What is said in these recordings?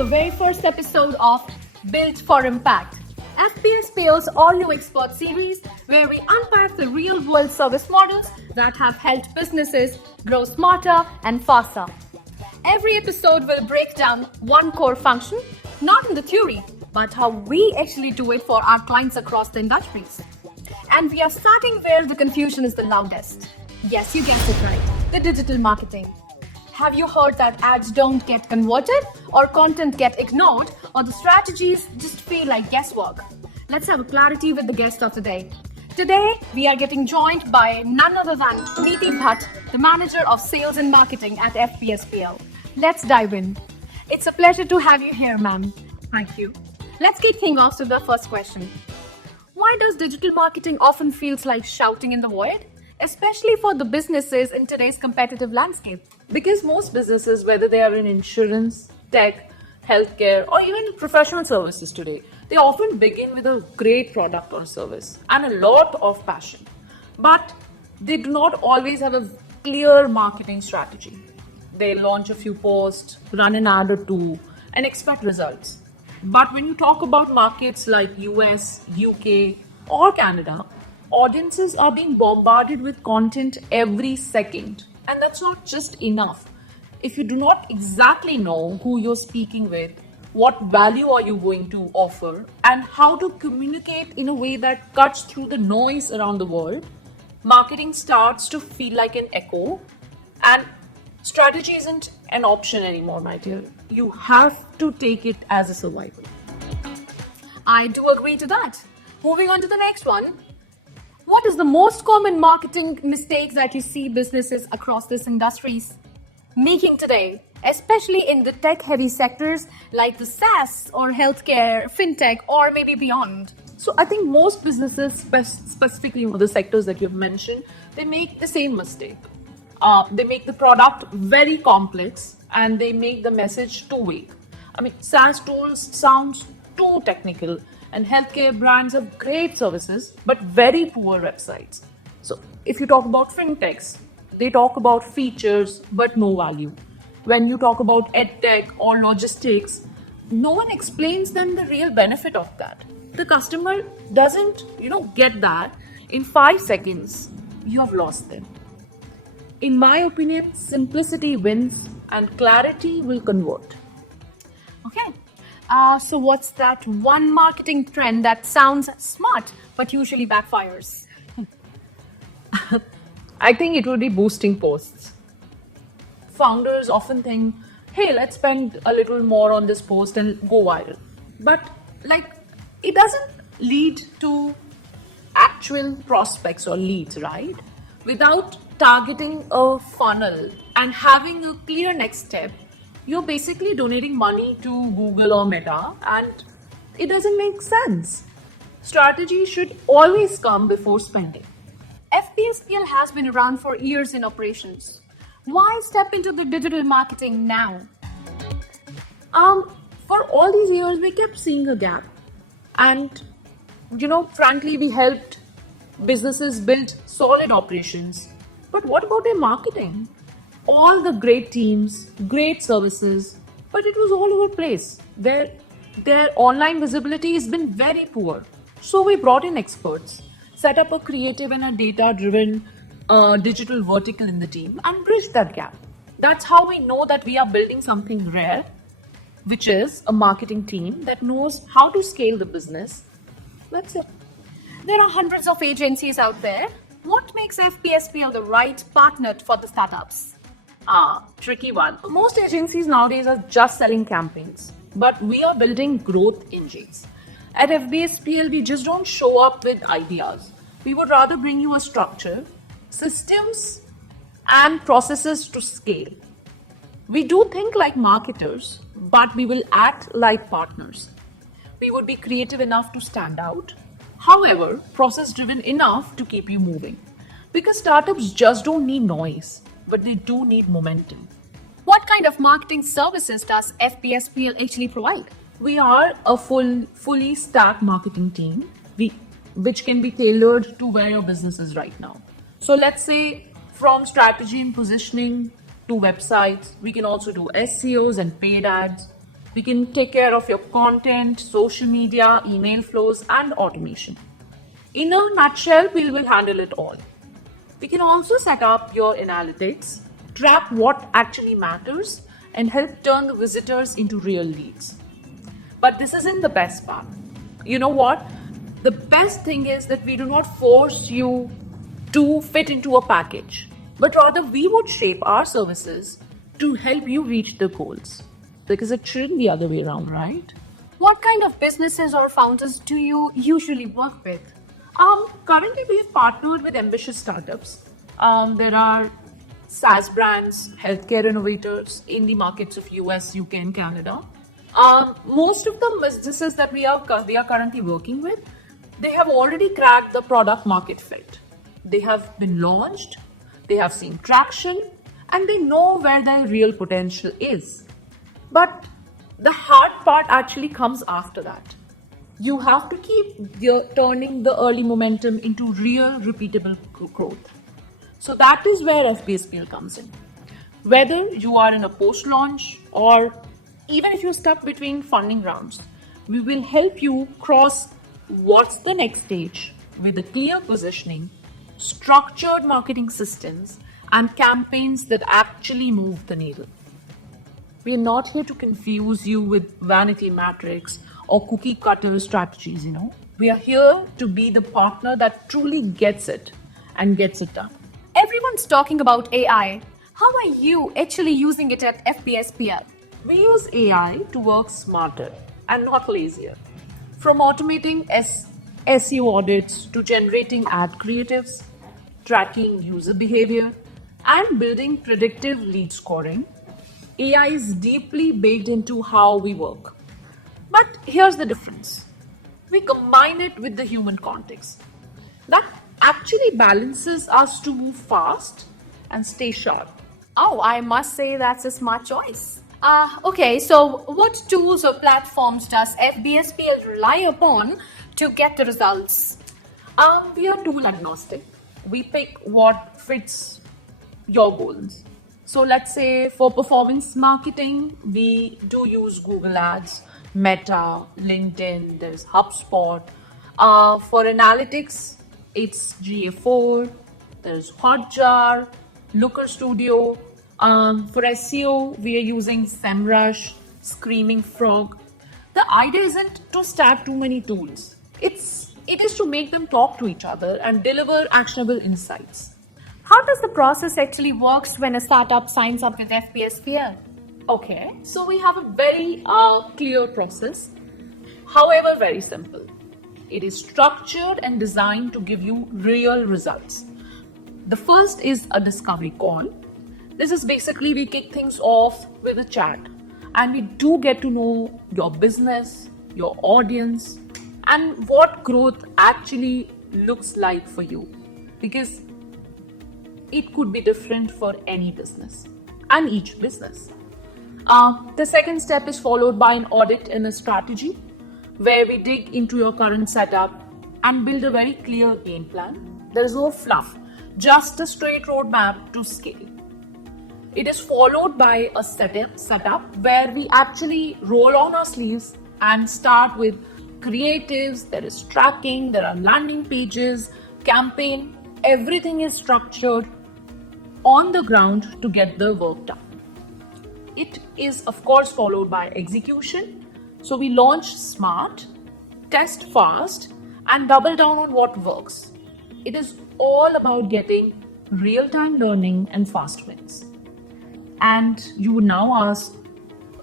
the very first episode of Built for Impact, FPSPL's all-new expert series where we unpack the real-world service models that have helped businesses grow smarter and faster. Every episode will break down one core function, not in the theory, but how we actually do it for our clients across the industries. And we are starting where the confusion is the loudest. Yes, you guessed it right, the digital marketing. Have you heard that ads don't get converted, or content get ignored, or the strategies just feel like guesswork? Let's have a clarity with the guest of today. Today, we are getting joined by none other than Neeti Bhatt, the Manager of Sales and Marketing at FPSPL. Let's dive in. It's a pleasure to have you here, ma'am. Thank you. Let's kick things off with the first question. Why does digital marketing often feels like shouting in the void, especially for the businesses in today's competitive landscape? Because most businesses, whether they are in insurance, tech, healthcare, or even professional services today, they often begin with a great product or service and a lot of passion. But they do not always have a clear marketing strategy. They launch a few posts, run an ad or two, and expect results. But when you talk about markets like US, UK, or Canada, audiences are being bombarded with content every second. And that's not just enough. If you do not exactly know who you're speaking with, what value are you going to offer, and how to communicate in a way that cuts through the noise around the world, marketing starts to feel like an echo, and strategy isn't an option anymore, my dear. You have to take it as a survival. I do agree to that. Moving on to the next one. What is the most common marketing mistakes that you see businesses across these industries making today, especially in the tech-heavy sectors like the SaaS or healthcare, fintech, or maybe beyond? So I think most businesses, specifically the sectors that you've mentioned, they make the same mistake. They make the product very complex and they make the message too vague. I mean, SaaS tools sounds too technical, and healthcare brands have great services but very poor websites. So if you talk about fintechs, they talk about features but no value. When you talk about edtech or logistics, no one explains them the real benefit of that. The customer doesn't, get that. In 5 seconds, you have lost them. In my opinion, simplicity wins and clarity will convert. Okay. So what's that one marketing trend that sounds smart but usually backfires? I think it would be boosting posts. Founders often think, hey, let's spend a little more on this post and go viral. But it doesn't lead to actual prospects or leads, right? Without targeting a funnel and having a clear next step, you're basically donating money to Google or Meta, and it doesn't make sense. Strategy should always come before spending. FPSPL has been around for years in operations. Why step into the digital marketing now? For all these years, we kept seeing a gap. And, frankly, we helped businesses build solid operations. But what about their marketing? All the great teams, great services, but it was all over the place. Their online visibility has been very poor. So we brought in experts, set up a creative and a data-driven digital vertical in the team and bridged that gap. That's how we know that we are building something rare, which is a marketing team that knows how to scale the business. That's it. There are hundreds of agencies out there. What makes FPSPL the right partner for the startups? Tricky one. Most agencies nowadays are just selling campaigns, but we are building growth engines. At FPSPL, we just don't show up with ideas. We would rather bring you a structure, systems, and processes to scale. We do think like marketers, but we will act like partners. We would be creative enough to stand out. However, process-driven enough to keep you moving. Because startups just don't need noise, but they do need momentum. What kind of marketing services does FPSPL actually provide? We are a fully stacked marketing team, which can be tailored to where your business is right now. So let's say from strategy and positioning to websites, we can also do SEOs and paid ads. We can take care of your content, social media, email flows, and automation. In a nutshell, we will handle it all. We can also set up your analytics, track what actually matters, and help turn the visitors into real leads. But this isn't the best part. You know what? The best thing is that we do not force you to fit into a package, but rather we would shape our services to help you reach the goals. Because it shouldn't be the other way around, right? What kind of businesses or founders do you usually work with? Currently, we have partnered with ambitious startups. There are SaaS brands, healthcare innovators in the markets of US, UK, and Canada. Most of the businesses that we are currently working with, they have already cracked the product market fit. They have been launched, they have seen traction, and they know where their real potential is. But the hard part actually comes after that. You have to keep turning the early momentum into real repeatable growth. So that is where FBSPL comes in. Whether you are in a post-launch or even if you're stuck between funding rounds, we will help you cross what's the next stage with a clear positioning, structured marketing systems, and campaigns that actually move the needle. We are not here to confuse you with vanity metrics or cookie cutter strategies, We are here to be the partner that truly gets it and gets it done. Everyone's talking about AI. How are you actually using it at FBSPL? We use AI to work smarter and not lazier. From automating SEO audits to generating ad creatives, tracking user behavior, and building predictive lead scoring, AI is deeply baked into how we work. But here's the difference. We combine it with the human context. That actually balances us to move fast and stay sharp. Oh, I must say that's a smart choice. Okay, so what tools or platforms does FBSPL rely upon to get the results? We are tool agnostic. We pick what fits your goals. So let's say for performance marketing, we do use Google Ads, Meta, LinkedIn, there's HubSpot. For analytics, it's GA4, there's Hotjar, Looker Studio. For SEO, we are using SEMrush, Screaming Frog. The idea isn't to stack too many tools. It is to make them talk to each other and deliver actionable insights. How does the process actually works when a startup signs up with FBSPL? Okay, so we have a very clear process, however very simple. It is structured and designed to give you real results. The first is a discovery call. This is basically we kick things off with a chat and we do get to know your business, your audience, and what growth actually looks like for you, because it could be different for any business and each business. The second step is followed by an audit and a strategy where we dig into your current setup and build a very clear game plan. There is no fluff, just a straight roadmap to scale. It is followed by a setup where we actually roll on our sleeves and start with creatives, there is tracking, there are landing pages, campaign, everything is structured on the ground to get the work done. It is of course followed by execution. So we launch smart, test fast, and double down on what works. It is all about getting real-time learning and fast wins. And you would now ask,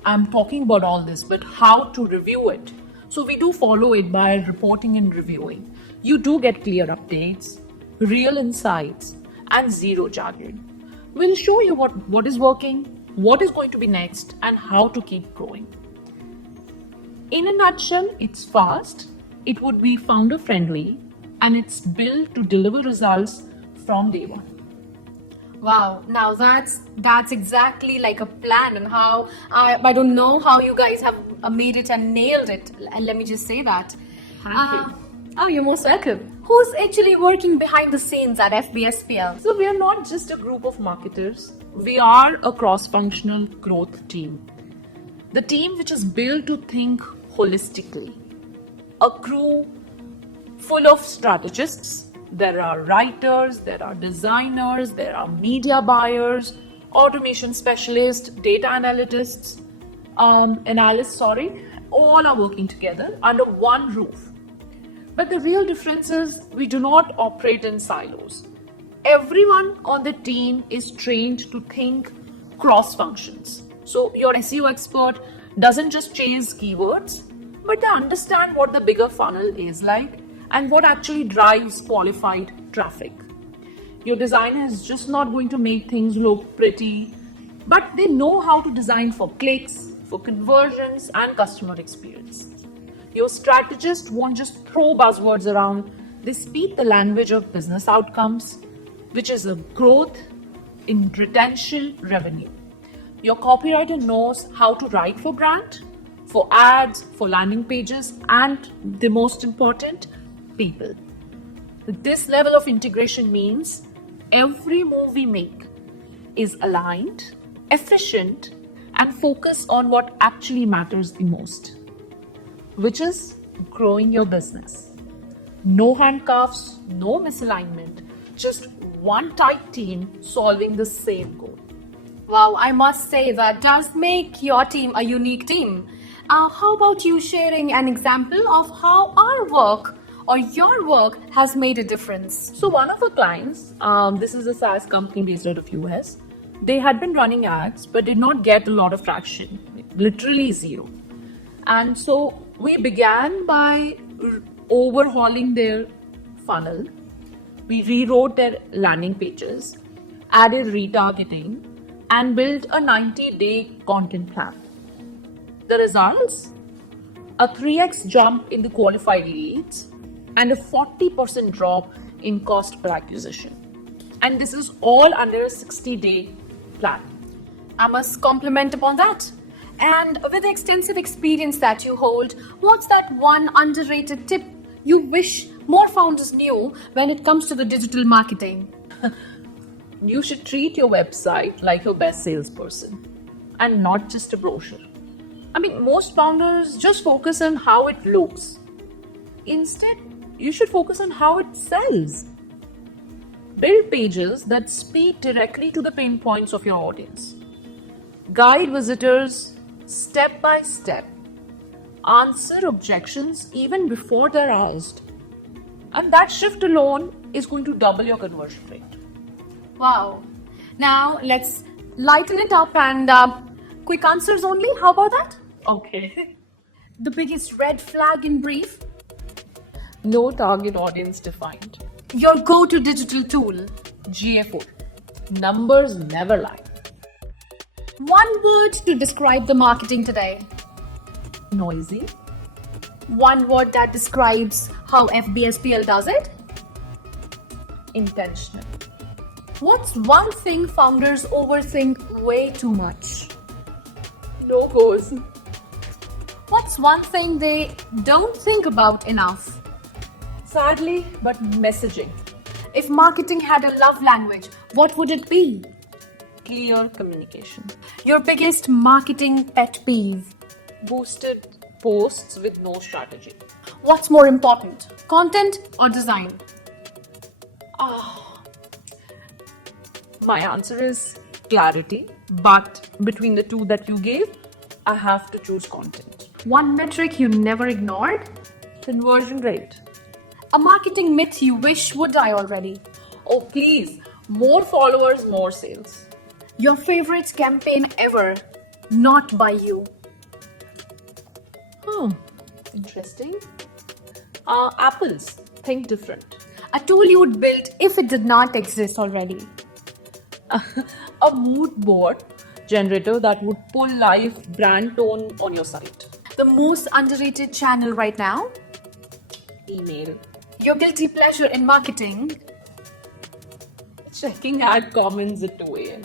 I'm talking about all this, but how to review it? So we do follow it by reporting and reviewing. You do get clear updates, real insights, and zero jargon. We'll show you what is working, what is going to be next, and how to keep growing. In a nutshell, it's fast, it would be founder friendly, and it's built to deliver results from day one. Wow, now that's exactly like a plan, and how I don't know how you guys have made it and nailed it. And let me just say that. Thank you. Oh, you're most welcome. Who's actually working behind the scenes at FBSPL? So we are not just a group of marketers. We are a cross-functional growth team. The team which is built to think holistically. A crew full of strategists. There are writers, there are designers, there are media buyers, automation specialists, data analysts, all are working together under one roof. But the real difference is we do not operate in silos. Everyone on the team is trained to think cross functions. So your SEO expert doesn't just chase keywords, but they understand what the bigger funnel is like and what actually drives qualified traffic. Your designer is just not going to make things look pretty, but they know how to design for clicks, for conversions, and customer experience. Your strategist won't just throw buzzwords around, they speak the language of business outcomes, which is a growth in retention revenue. Your copywriter knows how to write for brand, for ads, for landing pages, and the most important, people. This level of integration means every move we make is aligned, efficient, and focused on what actually matters the most, which is growing your business. No handcuffs, no misalignment, just one tight team solving the same goal. Wow, I must say that does make your team a unique team. How about you sharing an example of how our work or your work has made a difference? So one of our clients, this is a SaaS company based out of US, they had been running ads but did not get a lot of traction, literally zero. And so we began by overhauling their funnel. We rewrote their landing pages, added retargeting, and built a 90-day content plan. The results? A 3x jump in the qualified leads and a 40% drop in cost per acquisition. And this is all under a 60-day plan. I must compliment upon that. And with the extensive experience that you hold, what's that one underrated tip you wish more founders knew when it comes to the digital marketing? You should treat your website like your best salesperson and not just a brochure. I mean, most founders just focus on how it looks. Instead, you should focus on how it sells. Build pages that speak directly to the pain points of your audience. Guide visitors step by step. Answer objections even before they're asked. And that shift alone is going to double your conversion rate. Wow. Now let's lighten it up and quick answers only. How about that? Okay. The biggest red flag in brief? No target audience defined. Your go-to digital tool? GA4. Numbers never lie. One word to describe the marketing today? Noisy. One word that describes how FBSPL does it? Intentional. What's one thing founders overthink way too much? Logos. What's one thing they don't think about enough? Sadly, but messaging. If marketing had a love language, what would it be? Clear communication. Your biggest marketing pet peeve? Boosted posts with no strategy. What's more important, content or design? My answer is clarity, but between the two that you gave, I have to choose content. One metric you never ignored? Conversion rate. A marketing myth you wish would die already? Oh, please. More followers, more sales. Your favorite campaign ever, not by you? Interesting. Apples. Think different. A tool you would build if it did not exist already? A mood board generator that would pull live brand tone on your site. The most underrated channel right now? Email. Your guilty pleasure in marketing? Checking ad comments at 2 a.m.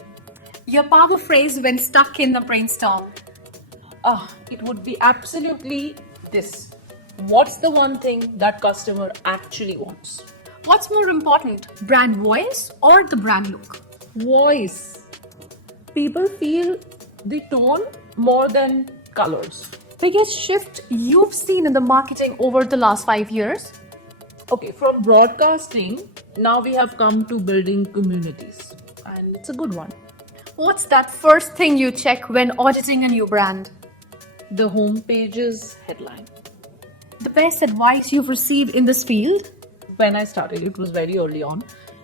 Your power phrase when stuck in the brainstorm? It would be absolutely this. What's the one thing that customer actually wants? What's more important, brand voice or the brand look? Voice. People feel the tone more than colors. Biggest shift you've seen in the marketing over the last 5 years? Okay, from broadcasting, now we have come to building communities, and it's a good one. What's that first thing you check when auditing a new brand? The homepage's headline. The best advice you've received in this field? When I started, it was very early on,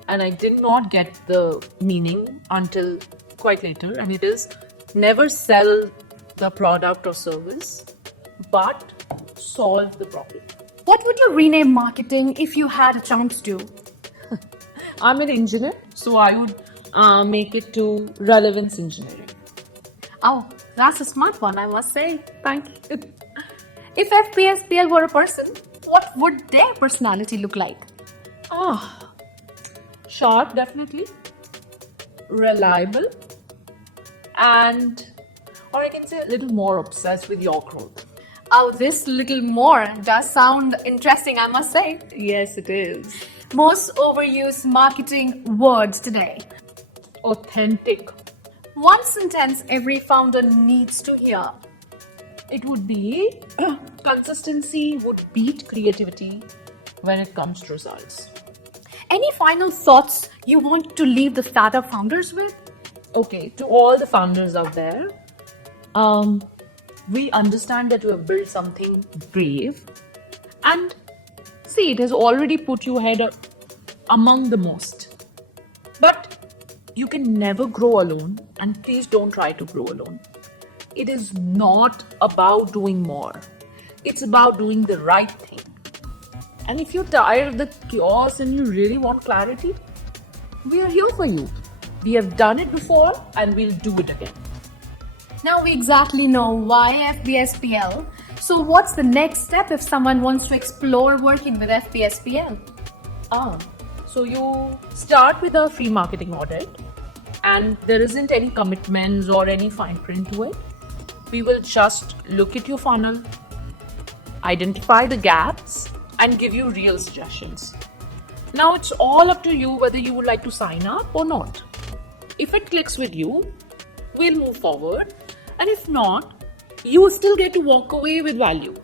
and I did not get the meaning until quite later, and it is never sell the product or service, but solve the problem. What would you rename marketing if you had a chance to? I'm an engineer, so I would make it to relevance engineering. Oh, that's a smart one, I must say. Thank you. If FPSPL were a person, what would their personality look like? Sharp, definitely. Reliable. And, or I can say a little more obsessed with your growth. Oh, this little more does sound interesting, I must say. Yes, it is. Most overused marketing words today. Authentic. One sentence every founder needs to hear. It would be consistency would beat creativity when it comes to results. Any final thoughts you want to leave the startup founders with? Okay, to all the founders out there, we understand that you have built something brave, and see, it has already put you ahead among the most. But you can never grow alone, and please don't try to grow alone. It is not about doing more. It's about doing the right thing. And if you're tired of the chaos and you really want clarity, we are here for you. We have done it before and we'll do it again. Now we exactly know why FBSPL. So what's the next step if someone wants to explore working with FBSPL? So you start with a free marketing audit, and there isn't any commitments or any fine print to it. We will just look at your funnel, identify the gaps, and give you real suggestions. Now it's all up to you whether you would like to sign up or not. If it clicks with you, we'll move forward, and if not, you still get to walk away with value.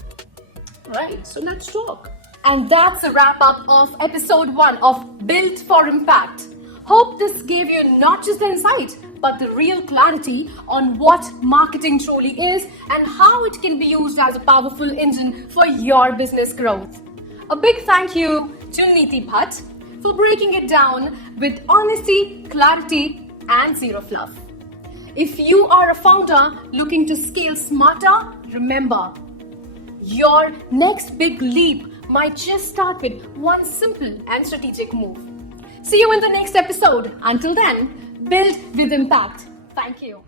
Right, so let's talk. And that's a wrap up of episode 1 of Built for Impact. Hope this gave you not just the insight, but the real clarity on what marketing truly is and how it can be used as a powerful engine for your business growth. A big thank you to Neeti Bhatt for breaking it down with honesty, clarity, and zero fluff. If you are a founder looking to scale smarter, remember, your next big leap might just start with one simple and strategic move. See you in the next episode. Until then, build with impact. Thank you.